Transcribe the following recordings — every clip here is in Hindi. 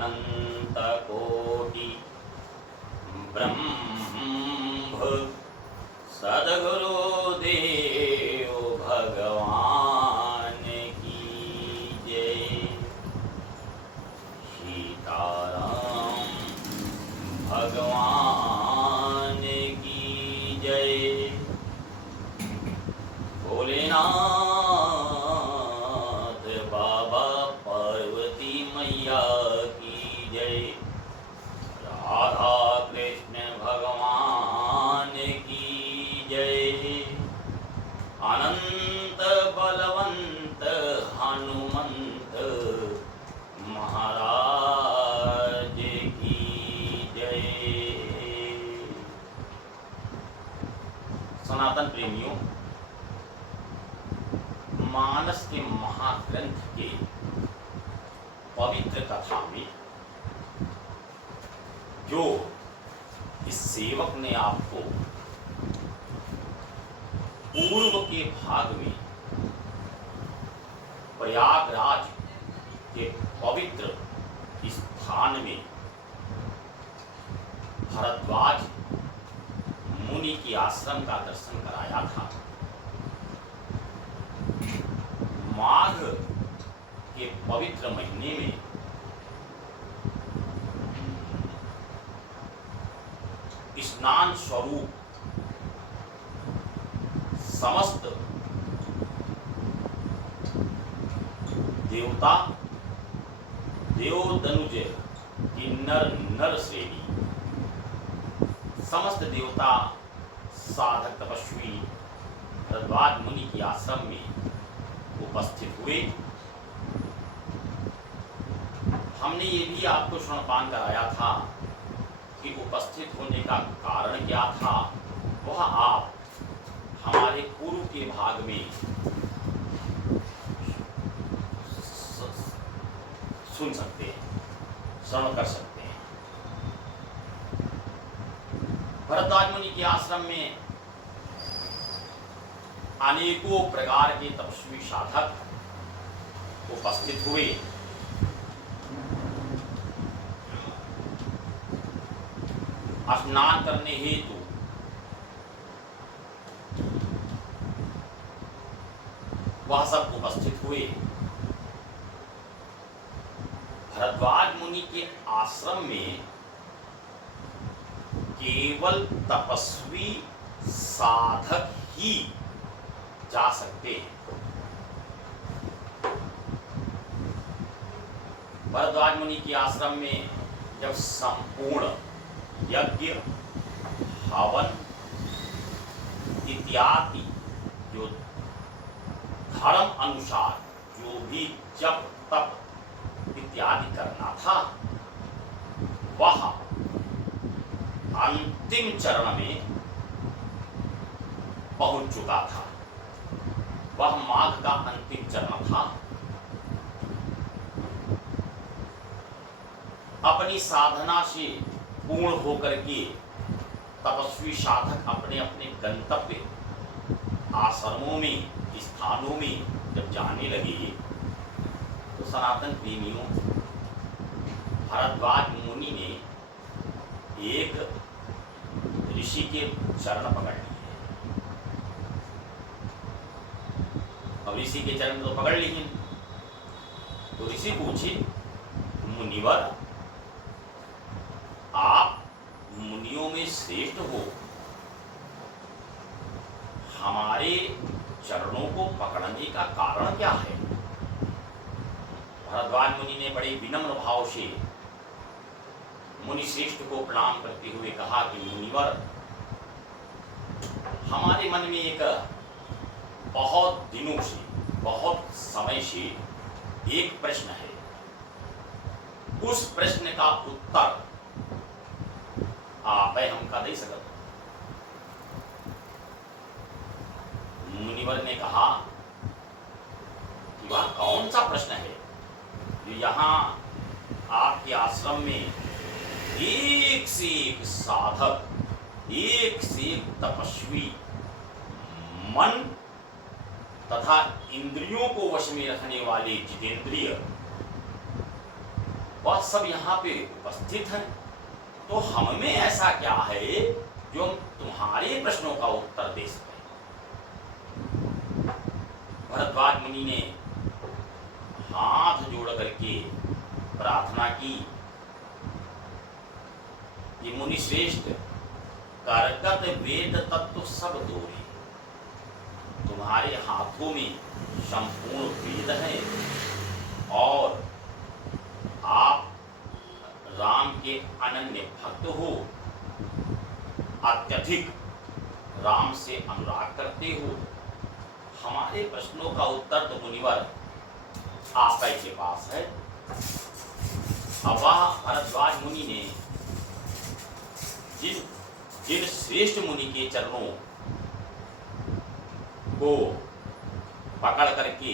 अनंतकोटि ब्रह्म सद्गुरुदेव भगवान की जय। सीताराम भगवान की जय। भोलेनाथ बाबा पार्वती मैया की जय। राधा कृष्ण भगवान की जय। अनंत बलवंत हनुमंत महाराज की जय। सनातन प्रेमियों, मानस के महाग्रंथ के पवित्र कथा में जो इस सेवक ने आपको पूर्व के भाग में प्रयागराज के पवित्र स्थान में भरद्वाज मुनि की आश्रम का दर्शन कराया था। माघ के पवित्र महीने में स्नान स्वरूप समस्त देवता देवदनुज किन्नर नर श्रेणी समस्त देवता साधक तपस्वी भरद्वाज मुनि के आश्रम में उपस्थित हुए। हमने ये भी आपको श्रवणपान कराया था कि उपस्थित होने का कारण क्या था, वह आप हमारे पूर्व के भाग में सुन सकते हैं, श्रवण कर सकते हैं। भरद्वाज मुनि के आश्रम में अनेकों प्रकार के तपस्वी साधक उपस्थित हुए। स्नान करने हेतु वह सब उपस्थित हुए। भरद्वाज मुनि के आश्रम में केवल तपस्वी साधक ही जा सकते हैं। भरद्वाज मुनि के आश्रम में जब संपूर्ण यज्ञ हवन इत्यादि जो धर्म अनुसार जो भी जप तप इत्यादि करना था, वह अंतिम चरण में पहुंच चुका था। वह माघ का अंतिम चरण था। अपनी साधना से पूर्ण होकर के तपस्वी साधक अपने अपने गंतव्य आश्रमों में स्थानों में जब जाने लगे, तो सनातन प्रेमियों, भरद्वाज मुनि ने एक ऋषि के चरण पकड़ लिए। अब ऋषि के चरण तो पकड़ लिए, तो ऋषि पूछे, मुनिवर, आप मुनियों में श्रेष्ठ हो, हमारे चरणों को पकड़ने का कारण क्या है? भरद्वाज मुनि ने बड़े विनम्र भाव से मुनि श्रेष्ठ को प्रणाम करते हुए कहा कि मुनिवर, हमारे मन में एक बहुत दिनों से, बहुत समय से एक प्रश्न है। उस प्रश्न का उत्तर आप हमका दे सकते। मुनिवर ने कहा कि वह कौन सा प्रश्न है जो यहाँ आपके आश्रम में एक से एक साधक, एक से एक तपस्वी मन तथा इंद्रियों को वश में रखने वाले जितेंद्रिय वह सब यहाँ पे उपस्थित हैं, तो हम में ऐसा क्या है जो हम तुम्हारे प्रश्नों का उत्तर दे सकें। भरद्वाज मुनि ने हाथ जोड़ करके प्रार्थना की कि मुनि श्रेष्ठ, करकत वेद तत्व सब दोरे, तुम्हारे हाथों में संपूर्ण वेद है और आप राम के अनन्य भक्त हो, अत्यधिक राम से अनुराग करते हो। हमारे प्रश्नों का उत्तर तो मुनिवर आप ही के पास है। अब भरद्वाज मुनि ने जिन श्रेष्ठ मुनि के चरणों को पकड़ करके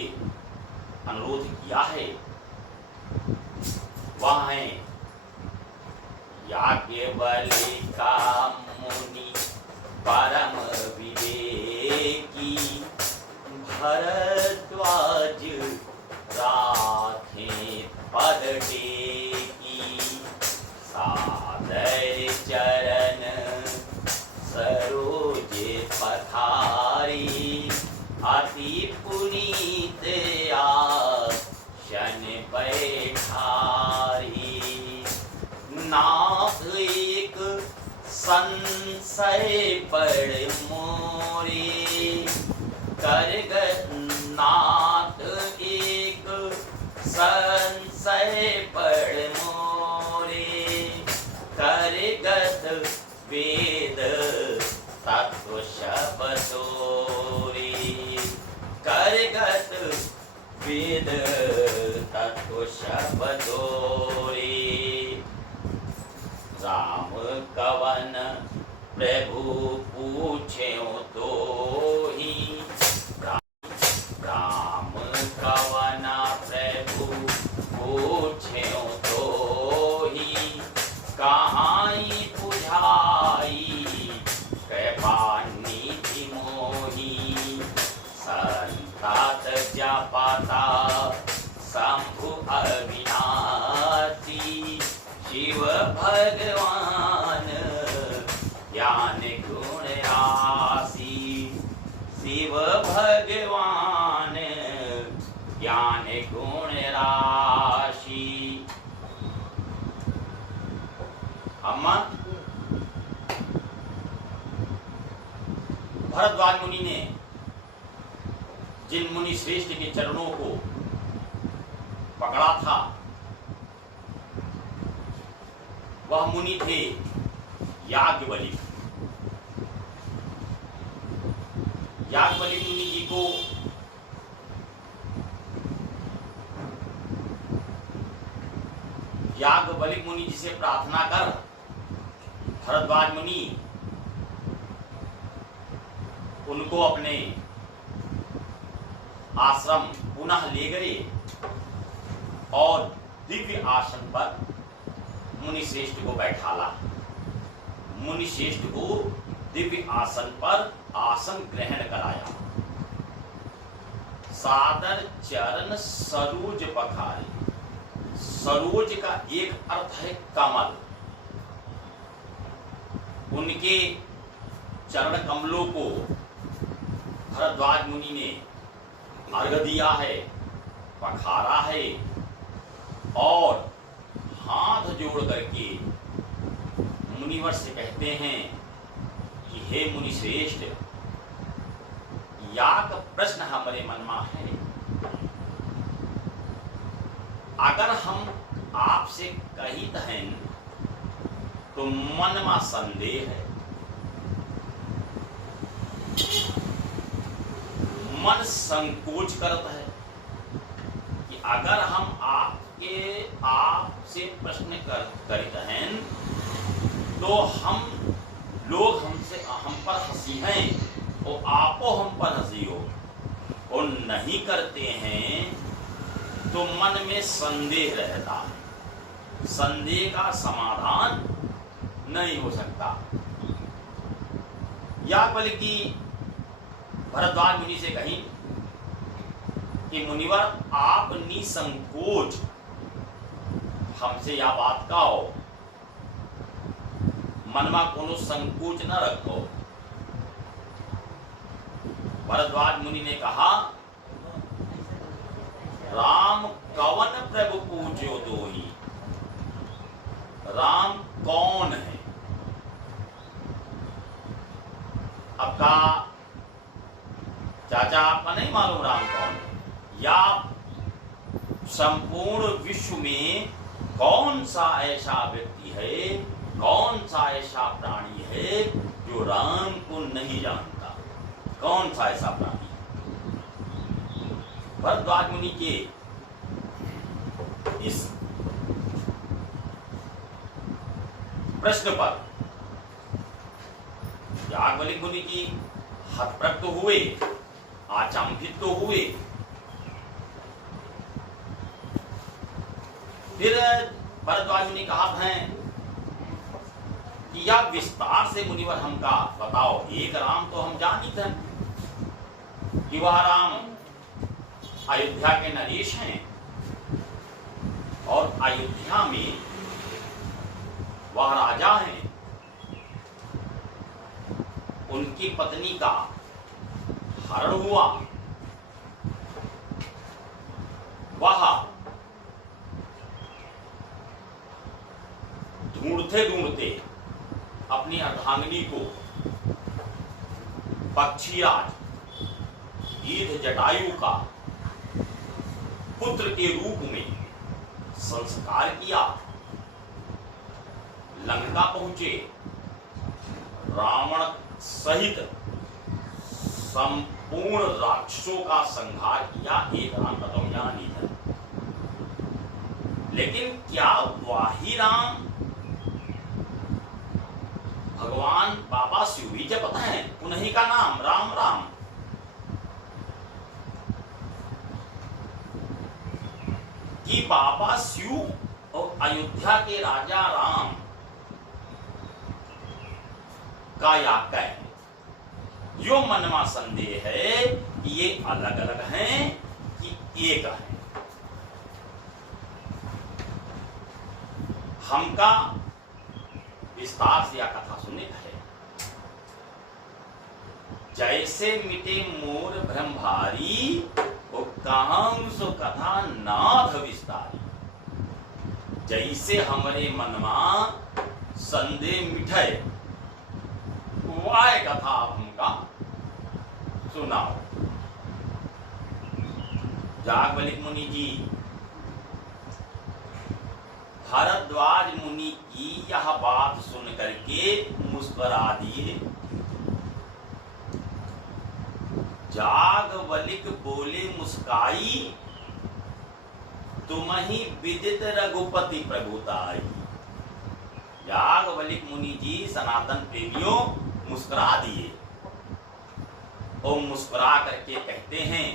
अनुरोध किया है, वह है याज्ञवल्क्य मुनि परम विवेकी, भरद्वाज राखे पद टेकी, सादर चरण सरोज पधारी, अति पुनीत आसन बैठारी, नाथ एक संशय पड़ मोरे, करगत नाथ एक संशय पड़ मोरे, करगत वेद तत्व शब्दोरे, करगत वेद तत्व शब्दोरे। राम कवन प्रभु पूछ्यो तो ही, राम कवन प्रभु पूछ्यो तो ही, कहाई बुझाई कृपा निधि मोही, संतात जपता शंभु अविनाशी, शिव भगवान ज्ञान गुण राशि, शिव भगवान ज्ञान गुण राशि। अम्मा, भरद्वाज मुनि ने जिन मुनि श्रेष्ठ के चरणों को पकड़ा था, वह मुनि थे याज्ञवल्क्य। याज्ञवल्क्य मुनि जी को याज्ञवल्क्य मुनि जी से प्रार्थना कर भरद्वाज मुनि उनको अपने आश्रम पुनः ले गए और दिव्य आसन पर मुनि श्रेष्ठ को बैठाला। मुनि श्रेष्ठ को दिव्य आसन पर आसन ग्रहण कराया। सादर चरण सरोज पखारी। सरोज का एक अर्थ है कमल। उनके चरण कमलों को भरद्वाज मुनि ने अर्घ दिया है, पखारा है और हाथ जोड़ करके मुनिवर से कहते हैं कि हे मुनि श्रेष्ठ, याक प्रश्न हमारे मन में है। अगर हम आपसे कहित हैं तो मन में संदेह है। मन संकोच करता है कि अगर हम आपसे प्रश्न करित हैं तो लोग हम पर हंसी हैं और आपो हम पर हंसी हो, और नहीं करते हैं तो मन में संदेह रहता है। संदेह का समाधान नहीं हो सकता। या बल्कि भरद्वाज मुनि से कहीं कि मुनिवर आप निसंकोच हमसे या बात कहो, मनमा कोनो संकोच न रखो। भरद्वाज मुनि ने कहा, राम कवन प्रभु पूज्यो दोही। राम कौन है? आपका चाचा, आपका नहीं मालूम राम कौन है? या संपूर्ण विश्व में कौन सा ऐसा व्यक्ति है, कौन सा ऐसा प्राणी है जो राम को नहीं जानता? कौन सा ऐसा प्राणी? भरद्वाज मुनि के इस प्रश्न पर याज्ञवल्क्य मुनि जी हतप्रभ तो हुए, आचंभित तो हुए। फिर भरद्वाज मुनि कहा है कि यह विस्तार से मुनिवर हमका बताओ। एक राम तो हम जानित हैं कि वह राम अयोध्या के नरेश हैं, और अयोध्या में वह राजा हैं। उनकी पत्नी का हरण हुआ, वह ढूंढते ढूंढते अपनी अर्धांगिनी को पक्षीराज गीध जटायु का पुत्र के रूप में संस्कार किया। लंका पहुंचे, रावण सहित संपूर्ण राक्षसों का संहार किया। एक राम का तो ज्ञान ही था, लेकिन क्या वही राम भगवान बाबा शिव भी जपते हैं? उन्हीं का नाम राम राम। कि बाबा शिव और अयोध्या के राजा राम का याक्य है? यो मनमा संदेह है कि ये अलग अलग हैं कि एक है। हमका विस्तार से यह कथा सुने है। जैसे मिटे मोर भ्रम भारी, वो कहम सो कथा नाथ विस्तारी। जैसे हमारे मनमा संदेह मिटे, वह कथा आप हमका सुनाओ। याज्ञवल्क्य मुनि जी भरद्वाज मुनि की यह बात सुन करके मुस्कुरा दिए। याज्ञवल्क्य बोले मुस्काई, तुम ही विदित रघुपति प्रभुताई। याज्ञवल्क्य मुनि जी सनातन प्रेमियों मुस्कुरा दिए और मुस्कुरा करके कहते हैं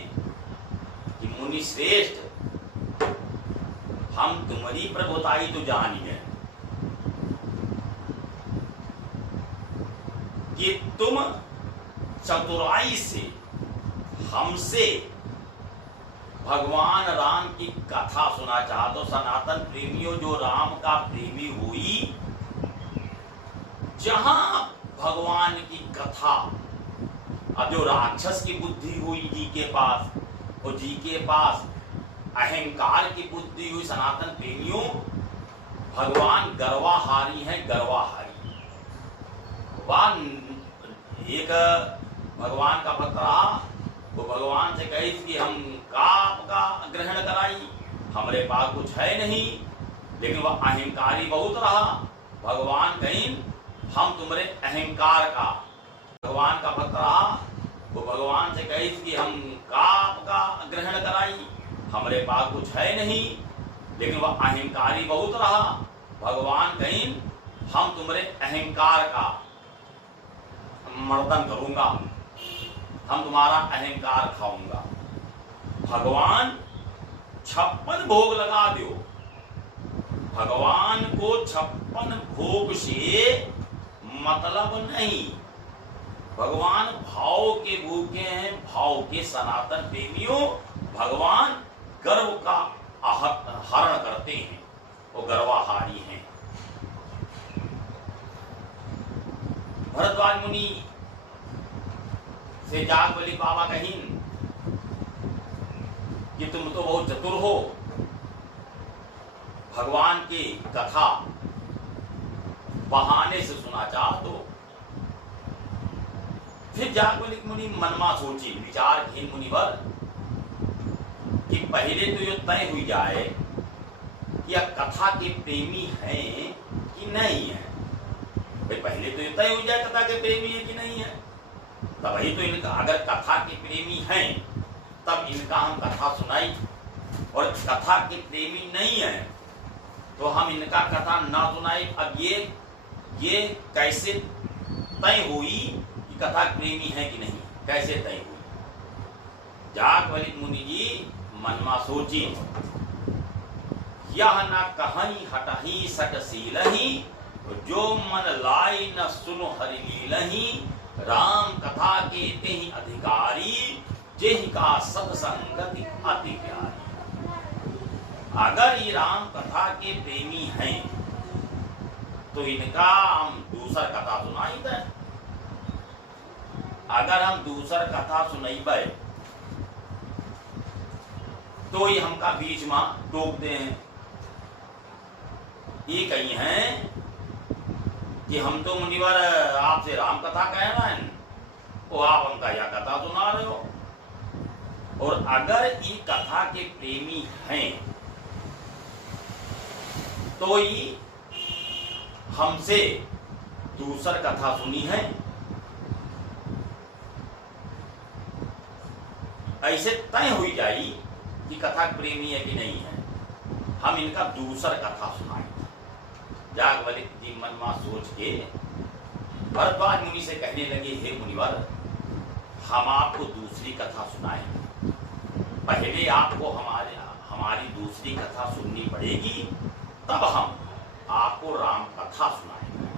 कि मुनि श्रेष्ठ, हम तुम्हारी प्रभुताई तो जान ही गए कि तुम चतुराई से हमसे भगवान राम की कथा सुना चाहते हो। सनातन प्रेमियों, जो राम का प्रेमी हुई, जहां भगवान की कथा, अब जो राक्षस की बुद्धि हुई जी के पास, और जी के पास अहंकार की बुद्धि हुई। सनातन प्रेमियों, भगवान गर्वाहारी हैं, गर्वाहारी। वह एक भगवान का भक्त रहा, वो भगवान से कही कि हम का ग्रहण कराई, हमारे पास कुछ है नहीं। लेकिन वह अहंकारी बहुत रहा। भगवान कहीं हम तुम्हारे अहंकार का, भगवान का भक्त रहा, वो भगवान से कही कि हम का ग्रहण कराई, हमारे पास कुछ है नहीं। लेकिन वह अहंकारी बहुत रहा। भगवान कहीं हम तुम्हारे अहंकार का मर्दन करूंगा, हम तुम्हारा अहंकार खाऊंगा। भगवान 56 भोग लगा दो। भगवान को 56 भोग से मतलब नहीं। भगवान भाव के भूखे हैं, भाव के। सनातन प्रेमियों, भगवान गर्व का हरण करते हैं। वो गर्वाहारी हैं। भरद्वाज मुनि से जागवली बाबा कहीं कि तुम तो बहुत चतुर हो, भगवान की कथा बहाने से सुना चाह दो। फिर जागवलिक मुनि मनमा सोची, विचारहीन मुनिवर, कि पहले तो ये तय हुई जाए कि यह कथा के प्रेमी हैं कि नहीं है। भाई पहले तो ये तय हो जाए कथा के प्रेमी है कि नहीं है, तब ही तो इनका, अगर कथा के प्रेमी हैं तब इनका हम कथा सुनाई, और कथा के प्रेमी नहीं है तो हम इनका कथा ना सुनाई। अब ये कैसे तय हुई कि कथा प्रेमी है कि नहीं, कैसे तय हुई? जागवलिक मुनि जी मनमा सोची, यह न कहीं हटही सटशीलही, जो मन लाई न सुनो हरि लीलही, राम कथा के तेहि अधिकारी, जेहि का सत्संगति अति प्यारी। अगर ये राम कथा के प्रेमी हैं तो इनका हम दूसर कथा सुनाई दे। अगर हम दूसर कथा सुनाई तो ये हमका बीच में टोक दे हैं। ये कही हैं कि हम तो मुनिवर आपसे राम कथा कह रहे हैं, तो आप हमका यह कथा सुना रहे हो। और अगर ये कथा के प्रेमी हैं तो ये हमसे दूसर कथा सुनी है। ऐसे तय हुई जाई कि कथा प्रेमी है कि नहीं है, हम इनका दूसर कथा सुनाएंगे। जागवलिक जी मनमा सोच के भरद्वाज मुनि से कहने लगे, हे मुनिवर, हम आपको दूसरी कथा सुनाएंगे। पहले आपको हमारी दूसरी कथा सुननी पड़ेगी, तब हम आपको राम कथा सुनाएंगे।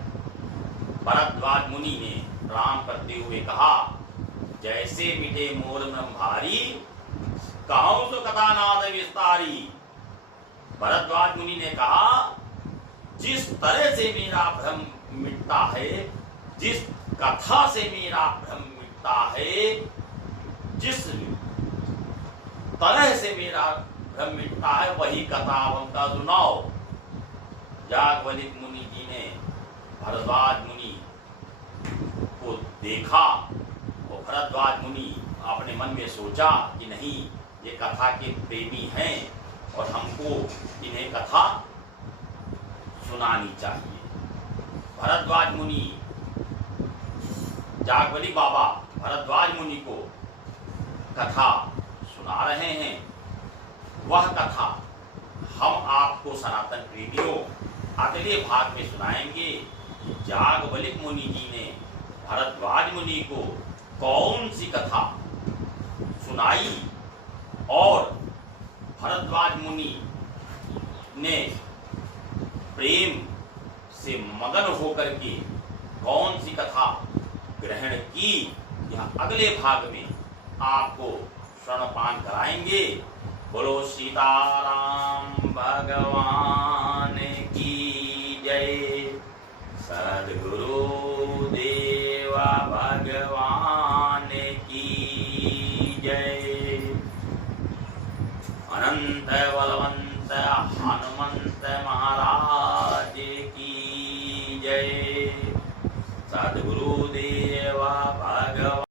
भरद्वाज मुनि ने राम करते हुए कहा, जैसे मिटे मोर में भारी, कहूं तो कथा नाद विस्तारी। भरद्वाज मुनि ने कहा, जिस तरह से मेरा भ्रम मिटता है, जिस कथा से मेरा भ्रम मिटता है, जिस तरह से मेरा भ्रम मिटता है, वही कथा हमका सुनाओ। जागवलिक मुनि जी ने भरद्वाज मुनि को देखा, और भरद्वाज मुनि अपने मन में सोचा कि नहीं, ये कथा के प्रेमी हैं और हमको इन्हें कथा सुनानी चाहिए। भरद्वाज मुनि, जागवली बाबा भरद्वाज मुनि को कथा सुना रहे हैं। वह कथा हम आपको सनातन रेडियो अगले भाग में सुनाएंगे। जागवलिक मुनि जी ने भरद्वाज मुनि को कौन सी कथा सुनाई, और भरद्वाज मुनि ने प्रेम से मगन होकर के कौन सी कथा ग्रहण की, यह अगले भाग में आपको श्रवणपान कराएंगे। बोलो सीताराम भगवान की जय, सद्गुरु देवा भगवान की जय, अनंत बलवंत हनुमंत महाराज की जय, सद्गुरु देवा भगवान।